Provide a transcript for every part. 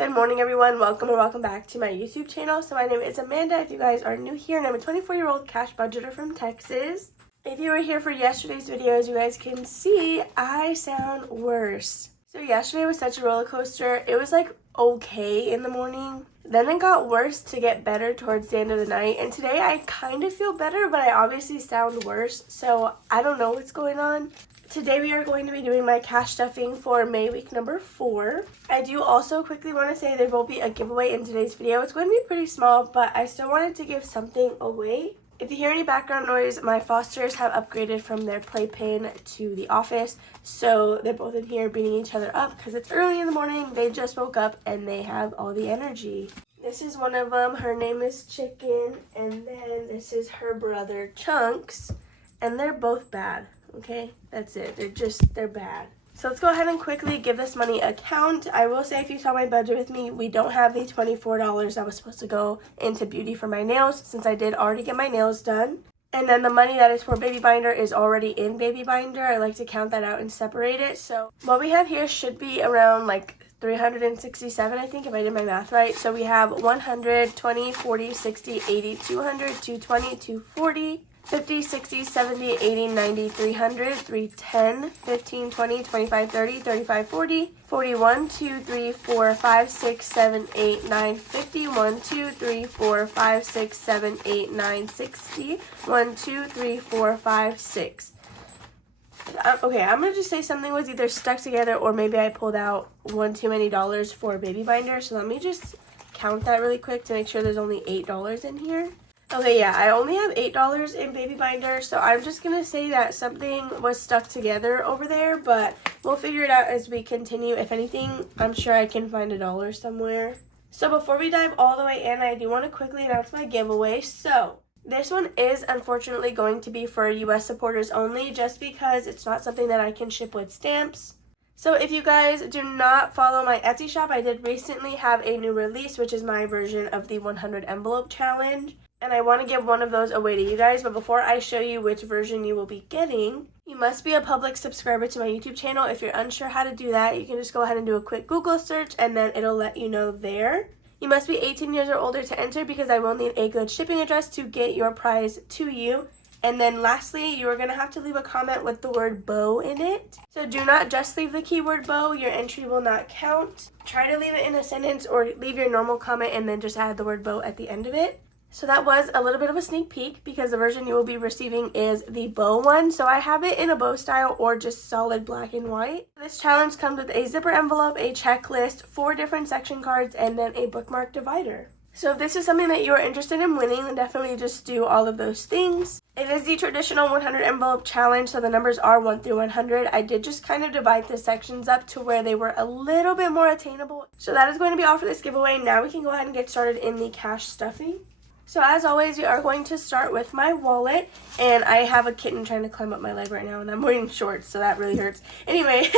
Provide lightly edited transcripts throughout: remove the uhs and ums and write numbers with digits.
Good morning, everyone. Welcome or welcome back to my YouTube channel. So my name is Amanda if you guys are new here, and I'm a 24-year-old cash budgeter from Texas. If you were here for yesterday's video, as you guys can see, I sound worse. So yesterday was such a roller coaster. It was like okay in the morning. Then it got worse to get better towards the end of the night. And today I kind of feel better, but I obviously sound worse. So I don't know what's going on. Today we are going to be doing my cash stuffing for May week number 4. I do also quickly want to say there will be a giveaway in today's video. It's going to be pretty small, but I still wanted to give something away. If you hear any background noise, my fosters have upgraded from their playpen to the office. So they're both in here beating each other up because it's early in the morning. They just woke up and they have all the energy. This is one of them. Her name is Chicken. And then this is her brother, Chunks. And they're both bad. Okay, that's it. They're bad. So let's go ahead and quickly give this money a count. I will say, if you saw my budget with me, we don't have the $24 that was supposed to go into beauty for my nails, since I did already get my nails done. And then the money that is for baby binder is already in baby binder. I like to count that out and separate it. So what we have here should be around like 367, I think, if I did my math right. So we have 100, 20, 40, 60, 80, 200, 220, 240, 50, 60, 70, 80, 90, 300, 310, 15, 20, 25, 30, 35, 40, 41, 2, 3, 4, 5, 6, 7, 8, 9, 50, 1, 2, 3, 4, 5, 6, 7, 8, 9, 60, 1, 2, 3, 4, 5, 6. Okay, I'm going to just say something was either stuck together or maybe I pulled out one too many dollars for baby binder. So let me just count that really quick to make sure there's only $8 in here. Okay, yeah, I only have $8 in baby binder, so I'm just going to say that something was stuck together over there, but we'll figure it out as we continue. If anything, I'm sure I can find $1 somewhere. So before we dive all the way in, I do want to quickly announce my giveaway. So this one is unfortunately going to be for US supporters only, just because it's not something that I can ship with stamps. So if you guys do not follow my Etsy shop, I did recently have a new release, which is my version of the 100 envelope challenge. And I want to give one of those away to you guys, but before I show you which version you will be getting, you must be a public subscriber to my YouTube channel. If you're unsure how to do that, you can just go ahead and do a quick Google search, and then it'll let you know there. You must be 18 years or older to enter, because I will need a good shipping address to get your prize to you. And then lastly, you are going to have to leave a comment with the word bow in it. So do not just leave the keyword bow. Your entry will not count. Try to leave it in a sentence, or leave your normal comment and then just add the word bow at the end of it. So that was a little bit of a sneak peek, because the version you will be receiving is the bow one. So I have it in a bow style or just solid black and white. This challenge comes with a zipper envelope, a checklist, 4 different section cards, and then a bookmark divider. So if this is something that you are interested in winning, then definitely just do all of those things. It is the traditional 100 envelope challenge, so the numbers are 1 through 100. I did just kind of divide the sections up to where they were a little bit more attainable. So that is going to be all for this giveaway. Now we can go ahead and get started in the cash stuffing. So as always, we are going to start with my wallet, and I have a kitten trying to climb up my leg right now, and I'm wearing shorts, so that really hurts. Anyway,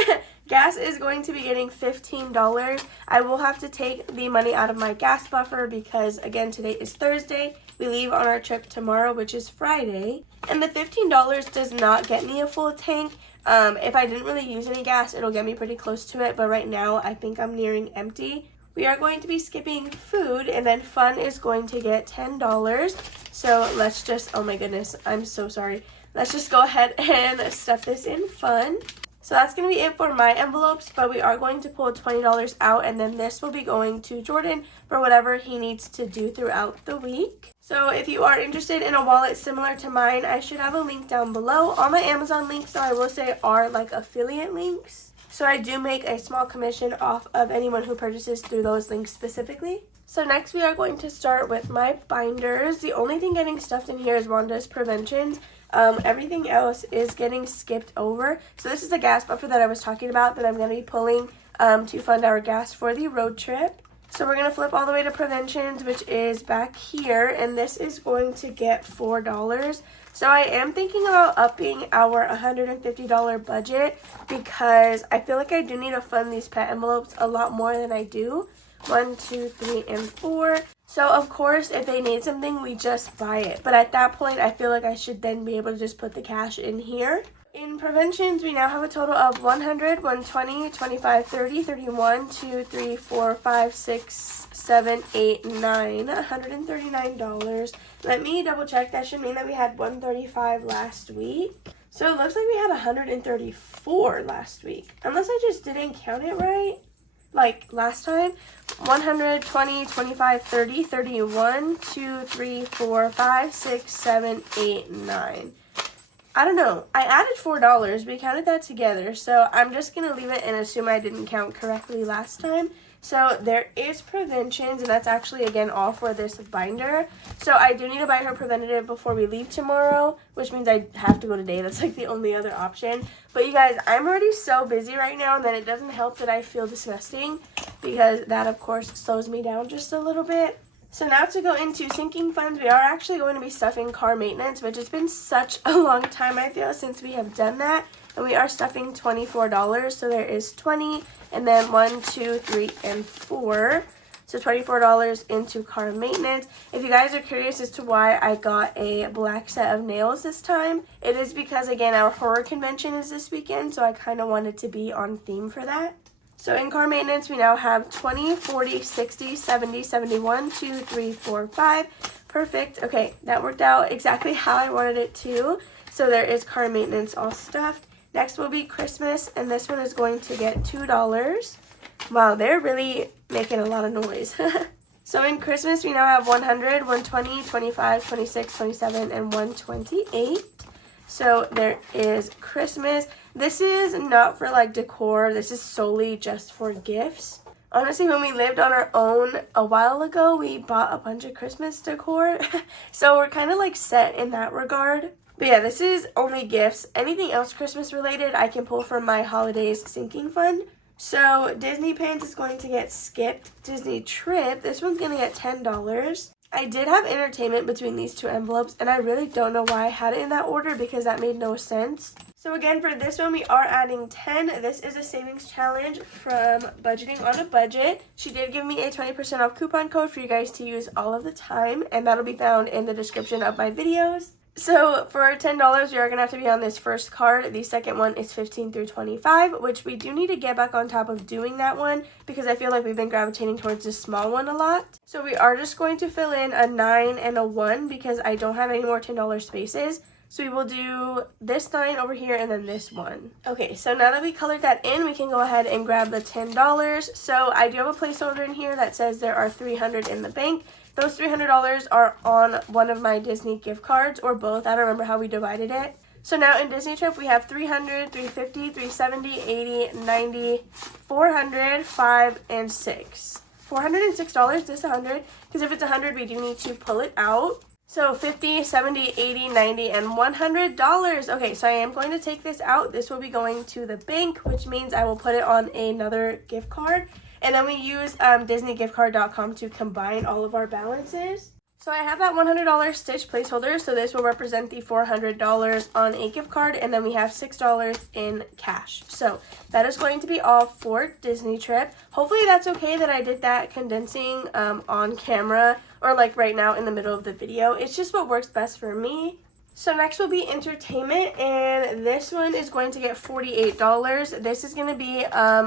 gas is going to be getting $15. I will have to take the money out of my gas buffer because, again, today is Thursday. We leave on our trip tomorrow, which is Friday, and the $15 does not get me a full tank. If I didn't really use any gas, it'll get me pretty close to it, but right now I think I'm nearing empty. We are going to be skipping food, and then fun is going to get $10. So let's just, oh my goodness, I'm so sorry. Let's just go ahead and stuff this in fun. So that's going to be it for my envelopes, but we are going to pull $20 out, and then this will be going to Jordan for whatever he needs to do throughout the week. So if you are interested in a wallet similar to mine, I should have a link down below. All my Amazon links, though, I will say, are like affiliate links. So I do make a small commission off of anyone who purchases through those links specifically. So next we are going to start with my binders. The only thing getting stuffed in here is Wanda's Preventions. Everything else is getting skipped over. So this is the gas buffer that I was talking about that I'm going to be pulling to fund our gas for the road trip. So we're going to flip all the way to Preventions, which is back here, and this is going to get $4. So I am thinking about upping our $150 budget, because I feel like I do need to fund these pet envelopes a lot more than I do. 1, 2, 3, and 4. So of course, if they need something, we just buy it. But at that point, I feel like I should then be able to just put the cash in here. In preventions, we now have a total of 100, 120, 25, 30, 31, 2, 3, 4, 5, 6, 7, 8, 9, $139. Let me double check. That should mean that we had 135 last week. So it looks like we had 134 last week. Unless I just didn't count it right. Like last time. 100, 20, 25, 30, 31, 2, 3, 4, 5, 6, 7, 8, 9. I don't know. I added $4. We counted that together. So I'm just going to leave it and assume I didn't count correctly last time. So there is preventions, and that's actually, again, all for this binder. So I do need to buy her preventative before we leave tomorrow, which means I have to go today. That's like the only other option. But you guys, I'm already so busy right now, and then it doesn't help that I feel disgusting because that, of course, slows me down just a little bit. So now to go into sinking funds, we are actually going to be stuffing car maintenance, which has been such a long time, I feel, since we have done that. And we are stuffing $24, so there is 20, and then 1, 2, 3, and 4. So $24 into car maintenance. If you guys are curious as to why I got a black set of nails this time, it is because, again, our horror convention is this weekend, so I kind of wanted to be on theme for that. So in car maintenance, we now have 20, 40, 60, 70, 71, 2, 3, 4, 5. Perfect. Okay, that worked out exactly how I wanted it to. So there is car maintenance all stuffed. Next will be Christmas, and this one is going to get $2. Wow, they're really making a lot of noise. So in Christmas, we now have 100, 120, 25, 26, 27, and 128. So there is Christmas. This is not for like decor. This is solely just for gifts. Honestly, when we lived on our own a while ago, we bought a bunch of Christmas decor. So we're kind of like set in that regard. But yeah, this is only gifts. Anything else Christmas related, I can pull from my holidays sinking fund. So Disney pants is going to get skipped. Disney trip, this one's going to get $10. I did have entertainment between these two envelopes, and I really don't know why I had it in that order because that made no sense. So again, for this one, we are adding 10. This is a savings challenge from Budgeting on a Budget. She did give me a 20% off coupon code for you guys to use all of the time, and that'll be found in the description of my videos. So for $10, we are going to have to be on this first card. The second one is 15 through 25, which we do need to get back on top of doing that one because I feel like we've been gravitating towards the small one a lot. So we are just going to fill in a 9 and a 1 because I don't have any more $10 spaces. So we will do this 9 over here and then this 1. Okay, so now that we colored that in, we can go ahead and grab the $10. So I do have a placeholder in here that says there are $300 in the bank. Those $300 are on one of my Disney gift cards, or both. I don't remember how we divided it. So now in Disney Trip, we have $300, $350, $370, $80, $90, $400, $5, and $6. $406, this $100, because if it's $100, we do need to pull it out. So $50, $70, $80, $90, and $100. Okay, so I am going to take this out. This will be going to the bank, which means I will put it on another gift card. And then we use DisneyGiftCard.com to combine all of our balances. So I have that $100 Stitch placeholder, so this will represent the $400 on a gift card, and then we have $6 in cash. So that is going to be all for Disney Trip. Hopefully that's okay that I did that condensing on camera, or like right now in the middle of the video. It's just what works best for me. So next will be entertainment, and this one is going to get $48. This is going to be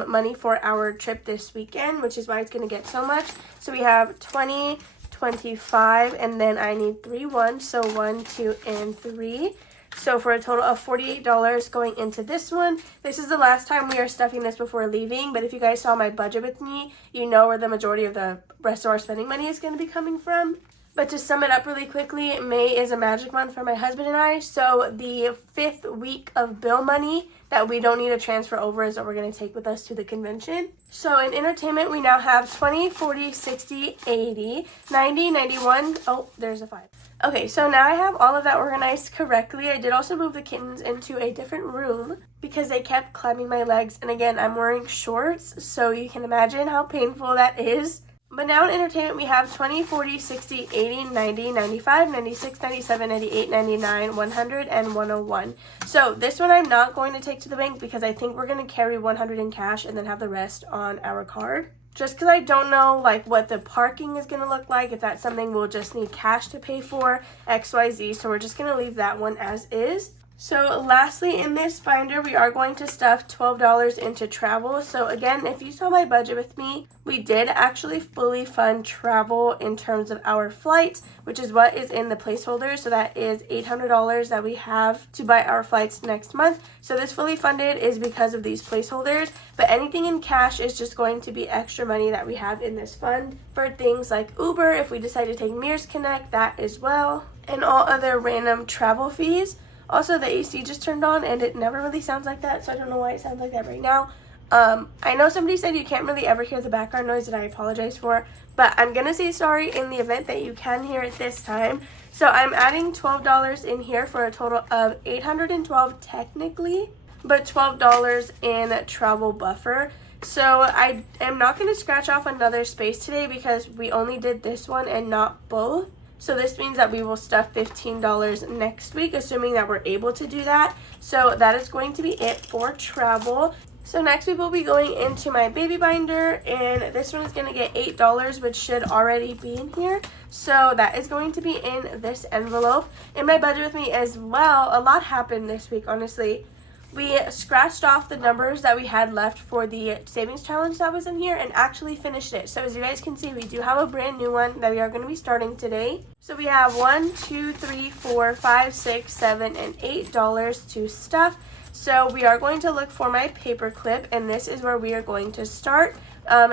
money for our trip this weekend, which is why it's going to get so much. So we have 20, 25, and then I need 3 ones, so 1, 2, and 3. So for a total of $48 going into this one. This is the last time we are stuffing this before leaving, but if you guys saw my budget with me, you know where the majority of the rest of our spending money is going to be coming from. But to sum it up really quickly, May is a magic month for my husband and I. So the 5th week of bill money that we don't need to transfer over is what we're going to take with us to the convention. So in entertainment, we now have 20, 40, 60, 80, 90, 91. Oh, there's a 5. Okay, so now I have all of that organized correctly. I did also move the kittens into a different room because they kept climbing my legs. And again, I'm wearing shorts, so you can imagine how painful that is. But now in entertainment, we have 20, 40, 60, 80, 90, 95, 96, 97, 98, 99, 100, and 101. So this one I'm not going to take to the bank because I think we're going to carry 100 in cash and then have the rest on our card. Just because I don't know like what the parking is going to look like, if that's something we'll just need cash to pay for, XYZ. So we're just going to leave that one as is. So lastly, in this binder, we are going to stuff $12 into travel. So again, if you saw my budget with me, we did actually fully fund travel in terms of our flights, which is what is in the placeholder. So that is $800 that we have to buy our flights next month. So this fully funded is because of these placeholders, but anything in cash is just going to be extra money that we have in this fund for things like Uber, if we decide to take Mears Connect, that as well, and all other random travel fees. Also, the AC just turned on and it never really sounds like that, so I don't know why it sounds like that right now. I know somebody said you can't really ever hear the background noise, that I apologize for, but I'm going to say sorry in the event that you can hear it this time. So I'm adding $12 in here for a total of $812 technically, but $12 in travel buffer. So I am not going to scratch off another space today because we only did this one and not both. So this means that we will stuff $15 next week, assuming that we're able to do that. So that is going to be it for travel. So next we will be going into my baby binder, and this one is going to get $8, which should already be in here. So that is going to be in this envelope. In my budget with me as well, a lot happened this week, honestly. We scratched off the numbers that we had left for the savings challenge that was in here and actually finished it. So as you guys can see, we do have a brand new one that we are going to be starting today. So we have $1, $2, $3, $4, $5, $6, $7, and $8 to stuff. So we are going to look for my paper clip, and this is where we are going to start.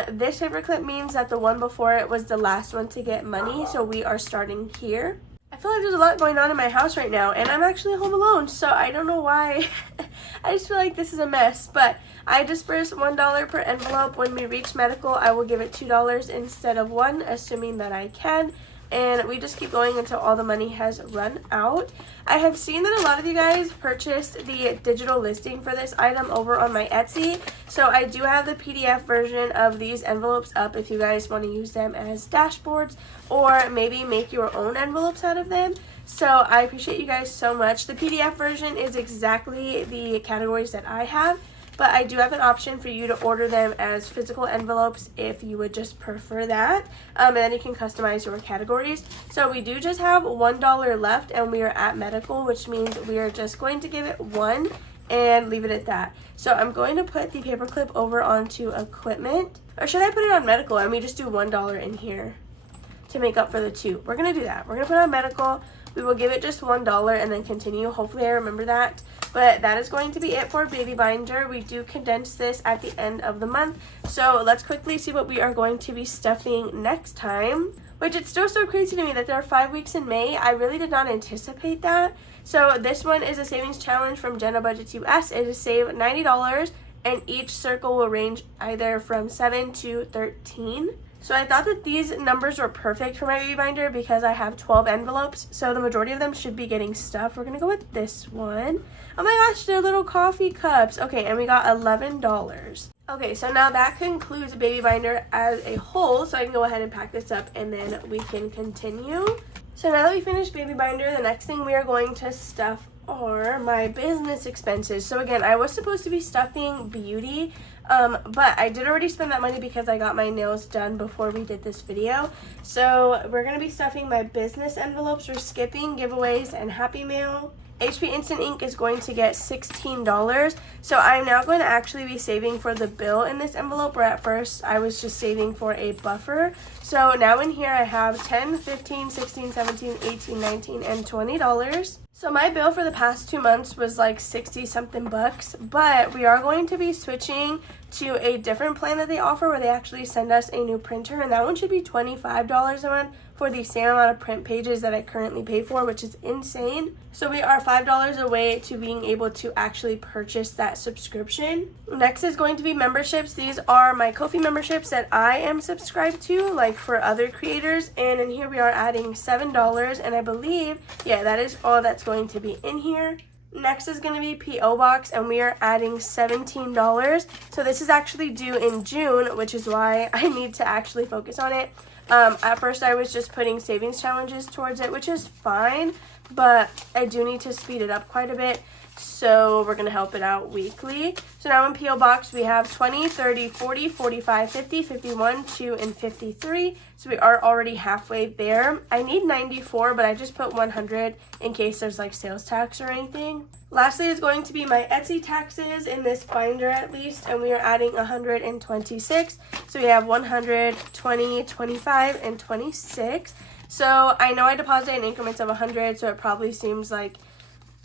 This paper clip means that the one before it was the last one to get money, so we are starting here. I feel like there's a lot going on in my house right now, and I'm actually home alone, so I don't know why. I just feel like this is a mess, but I disperse $1 per envelope. When we reach medical, I will give it $2 instead of $1, assuming that I can, and we just keep going until all the money has run out. I have seen that a lot of you guys purchased the digital listing for this item over on my Etsy, so I do have the PDF version of these envelopes up if you guys want to use them as dashboards or maybe make your own envelopes out of them. So I appreciate you guys so much. The PDF version is exactly the categories that I have, but I do have an option for you to order them as physical envelopes if you would just prefer that, and then you can customize your categories. So we do just have $1 left, and we are at medical, which means we are just going to give it 1 and leave it at that. So I'm going to put the paperclip over onto equipment, or should I put it on medical and we just do $1 in here to make up for the 2? We're going to do that. We're going to put it on medical. We will give it just $1 and then continue. Hopefully I remember that. But that is going to be it for baby binder. We do condense this at the end of the month. So let's quickly see what we are going to be stuffing next time. Which, it's still so crazy to me that there are 5 weeks in May. I really did not anticipate that. So this one is a savings challenge from Jenna Budgets US. It is save $90 and each circle will range either from 7 to 13. So I thought that these numbers were perfect for my baby binder because I have 12 envelopes, so the majority of them should be getting stuffed. We're going to go with this one. Oh my gosh, they're little coffee cups. Okay, and we got $11. Okay, so now that concludes baby binder as a whole, so I can go ahead and pack this up and then we can continue. So now that we finished baby binder, the next thing we are going to stuff are my business expenses. So again, I was supposed to be stuffing beauty, but I did already spend that money because I got my nails done before we did this video. So we're going to be stuffing my business envelopes. We're skipping giveaways and Happy Mail. HP Instant Ink is going to get $16. So I'm now going to actually be saving for the bill in this envelope, where at first I was just saving for a buffer. So now in here I have $10, $15, $16, $17, $18, $19, and $20. So my bill for the past 2 months was like 60 something bucks, but we are going to be switching to a different plan that they offer where they actually send us a new printer, and that one should be $25 a month for the same amount of print pages that I currently pay for, which is insane. So we are $5 away to being able to actually purchase that subscription. Next is going to be memberships. These are my Ko-fi memberships that I am subscribed to, like for other creators, and in here we are adding $7, and I believe, yeah, that is all that's going to be in here. Next is going to be P.O. Box, and we are adding $17. So this is actually due in June, which is why I need to actually focus on it. At first I was just putting savings challenges towards it, which is fine, but I do need to speed it up quite a bit. so we're going to help it out weekly. So now in P.O. Box, we have 20, 30, 40, 45, 50, 51, 2, and 53. So we are already halfway there. I need 94, but I just put 100 in case there's like sales tax or anything. Lastly is going to be my Etsy taxes in this binder at least, and we are adding 126. So we have 100, 20, 25, and 26. So I know I deposited in increments of 100, so it probably seems like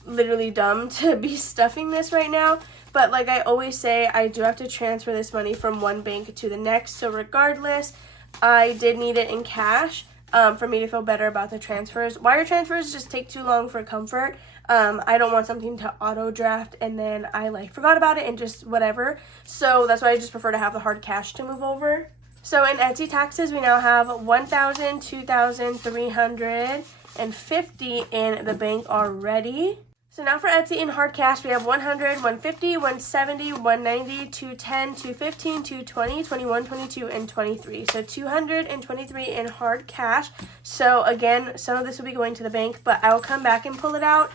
literally dumb to be stuffing this right now. But like I always say, I do have to transfer this money from one bank to the next. So regardless, I did need it in cash for me to feel better about the transfers. Wire transfers just take too long for comfort. I don't want something to auto draft and then I like forgot about it and just whatever. So that's why I just prefer to have the hard cash to move over. So in Etsy taxes, we now have $1,000, $2,000, $350 in the bank already. So now for Etsy in hard cash, we have 100, 150, 170, 190, 210, 215, 220, 21, 22, and 23. So 223 in hard cash. So again, some of this will be going to the bank, but I'll come back and pull it out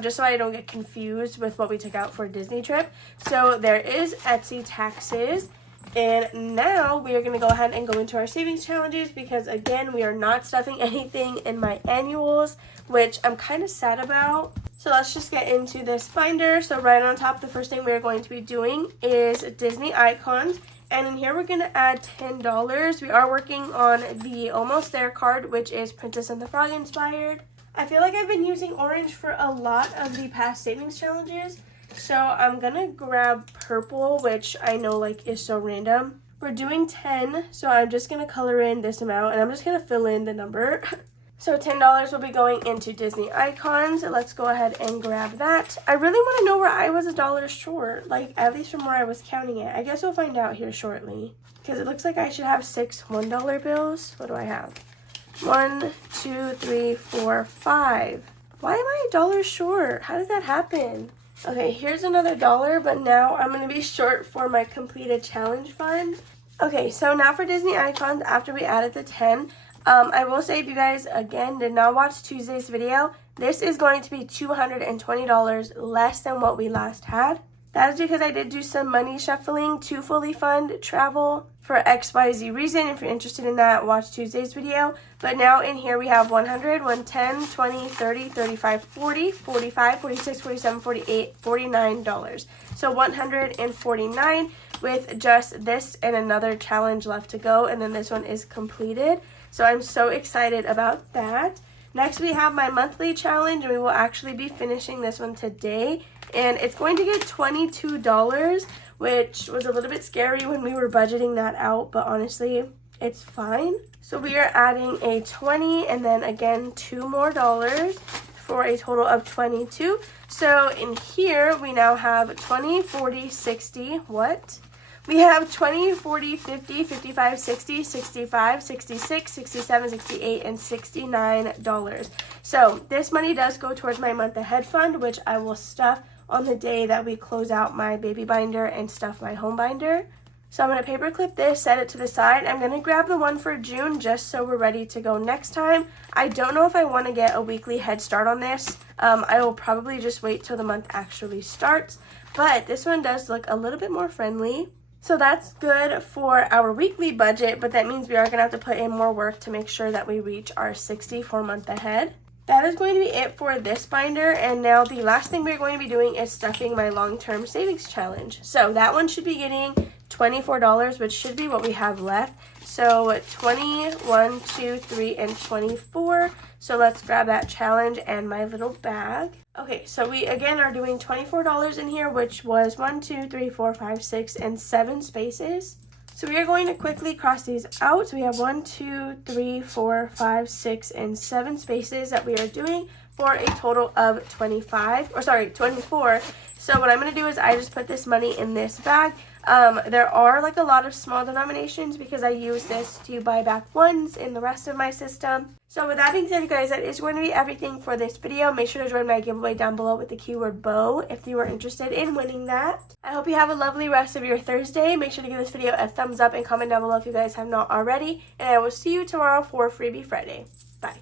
just so I don't get confused with what we took out for a Disney trip. So there is Etsy taxes. And now we are going to go ahead and go into our savings challenges because, again, we are not stuffing anything in my annuals, which I'm kind of sad about. So let's just get into this binder. So right on top, the first thing we're going to be doing is Disney icons. And in here, we're going to add $10. We are working on the Almost There card, which is Princess and the Frog inspired. I feel like I've been using orange for a lot of the past savings challenges. So I'm going to grab purple, which I know like is so random. We're doing 10, so I'm just going to color in this amount, and I'm just going to fill in the number. So $10 will be going into Disney icons. Let's go ahead and grab that. I really want to know where I was $1 short, like at least from where I was counting it. I guess we'll find out here shortly because it looks like I should have 6 $1 bills. What do I have? 1, 2, 3, 4, 5. Why am I $1 short? How did that happen? Okay, here's another $1, but now I'm going to be short for my completed challenge fund. Okay, so now for Disney icons, after we added the 10, I will say if you guys, again, did not watch Tuesday's video, this is going to be $220 less than what we last had. That is because I did do some money shuffling to fully fund travel for XYZ reason. If you're interested in that, watch Tuesday's video. But now in here we have 100, 110, 20, 30, 35, 40, 45, 46, 47, 48, $49. So $149 with just this and another challenge left to go. And then this one is completed. So I'm so excited about that. Next we have my monthly challenge, and we will actually be finishing this one today. And it's going to get $22, which was a little bit scary when we were budgeting that out, but honestly, it's fine. So we are adding a 20 and then again $2 more for a total of 22. So in here, we now have 20, 40, 60, what? We have 20, 40, 50, 55, 60, 65, 66, 67, 68, and $69. So this money does go towards my month ahead fund, which I will stuff on the day that we close out my baby binder and stuff my home binder. So I'm going to paper clip this, set it to the side. I'm going to grab the one for June just so we're ready to go next time. I don't know if I want to get a weekly head start on this. I will probably just wait till the month actually starts. But this one does look a little bit more friendly. So that's good for our weekly budget, but that means we are going to have to put in more work to make sure that we reach our 60 for month ahead. That is going to be it for this binder, and now the last thing we're going to be doing is stuffing my long-term savings challenge. So that one should be getting $24, which should be what we have left. So 20, 1, 2, 3, and 24. So let's grab that challenge and my little bag. Okay, so we again are doing $24 in here, which was 1, 2, 3, 4, 5, 6, and 7 spaces. So we are going to quickly cross these out. So we have 1, 2, 3, 4, 5, 6, and 7 spaces that we are doing for a total of 24. So what I'm going to do is I just put this money in this bag. There are like a lot of small denominations because I use this to buy back ones in the rest of my system. So with that being said, you guys, that is going to be everything for this video. Make sure to join my giveaway down below with the keyword bow if you are interested in winning that. I hope you have a lovely rest of your Thursday. Make sure to give this video a thumbs up and comment down below if you guys have not already. And I will see you tomorrow for Freebie Friday. Bye.